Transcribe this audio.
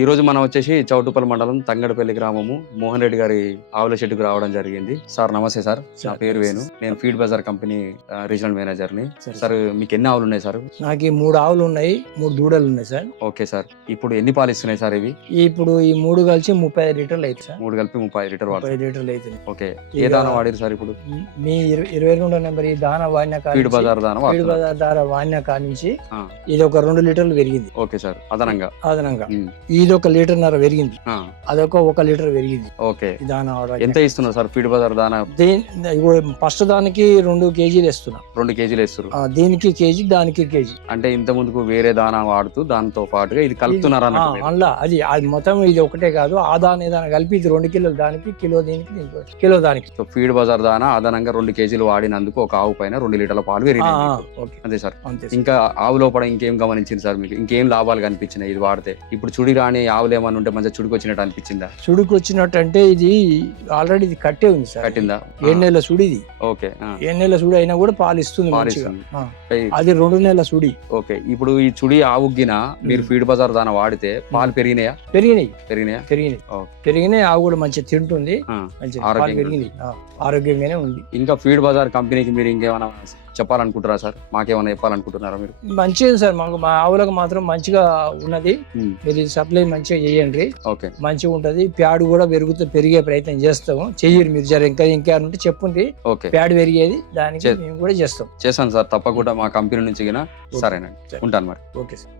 ఈ రోజు మనం వచ్చేసి చౌటుపల్లి మండలం తంగడపల్లి గ్రామము మోహన్ రెడ్డి గారి ఆవుల షెడ్డుకు రావడం జరిగింది. సార్ నమస్తే సార్, నా పేరు వేణు, నేను feed Bazaar company regional manager ని. సార్ మీకు ఎన్ని ఆవులు ఉన్నాయి సార్? నాకు 3 ఆవులు ఉన్నాయి, 3 దూడలు ఉన్నాయి సార్. ఓకే సార్, ఇప్పుడు ఎన్ని పాలు ఇస్తున్నాయి సార్ ఇవి? ఇప్పుడు ఈ 3 కలిసి 35 లీటర్లు అయితే సార్. 3 కలిపి 35 లీటర్ 35 లీటర్లు అయితే. ఓకే, ఏ దాన వాడారు సార్ ఇప్పుడు? మీ 22 నెంబర్ ఈ దాన వాడిన ఫీడ్ బజార్ దాన ఫీడ్ బజార్ దాన వాడిన కాడ నుంచి ఇది ఒక 2 లీటర్లు పెరిగింది. ఓకే సార్, అదనంగా ఇది ఒక 1.5 లీటర్ పెరిగింది, అదొక 1 లీటర్ పెరిగింది. ఓకే, దాన ఎంత ఇస్తున్నారు సార్ ఫీడ్ బజార్ దాన? ఫస్ట్ దానికి 2 కేజీలు ఇస్తున్నా. 2 కేజీలు ఇస్తారు. దీనికి కేజీ, దానికి కేజీ. అంటే ఇంత ముందుకు వేరే దానా వాడుతూ దాంతో పాటుగా ఇది కలుపుతున్నారు అలా అది మొత్తం ఇది ఒకటే కాదు, ఆ దాని ఏదైనా కలిపి ఇది 2 కిలోలు దానికి, కిలో దీనికి, కిలో దానికి. సో ఫీడ్ బజార్ దానా అదనంగా 2 కేజీలు వాడినందుకు ఒక ఆవు పైన 2 లీటర్ల పాలు పెరిగినాయి. అంతే సార్. ఇంకా ఆవు లోపల ఇంకేం గమనించింది సార్ మీకు? ఇంకేం లాభాలు కనిపించినాయి ఇది వాడితే? ఇప్పుడు చుడి రాని ఆవులు ఏమన్నా ఉంటే మంచిగా చుడికి వచ్చినట్టు అనిపించిందా? చుడికి వచ్చినట్టు అంటే ఇది ఆల్రెడీ ఇది కట్టే ఉంది సార్. కట్టిందా? 7 నెలల సుడిది. ఓకే, 7 నెలల సుడి అయినా కూడా పాలు ఇస్తుంది. అది 2 నెలల సుడి. ఓకే, ఇప్పుడు ఈ చుడి ఆవుగిన మీరు ఫీడ్ బజార్ దాన వాడితే పాలు పెరిగినాయా? పెరిగినాయి. ఆవు కూడా మంచిగా తింటుంది, ఆరోగ్యంగానే ఉంది. ఇంకా ఫీడ్ బజార్ కంపెనీకి మీరు ఇంకేమైనా చెప్పాలనుకుంటారా సార్? మాకేమైనా చెప్పాలనుకుంటున్నారా మీరు? మంచిది సార్, మాకు మా ఆవులకు మాత్రం మంచిగా ఉన్నది. మీరు సప్లై మంచిగా చేయండి, ఓకే, మంచిగా ఉంటది. ప్యాడ్ కూడా పెరిగే ప్రయత్నం చేస్తాము. చెయ్యరు మీరు జర ఇంకా ఉంటే చెప్పుంటే ప్యాడ్ పెరిగేది, దానికి మేము కూడా చేస్తాం. చేస్తాను సార్, తప్పకుండా మా కంపెనీ నుంచి సరేనండి, ఉంటాను మరి. Okay sir.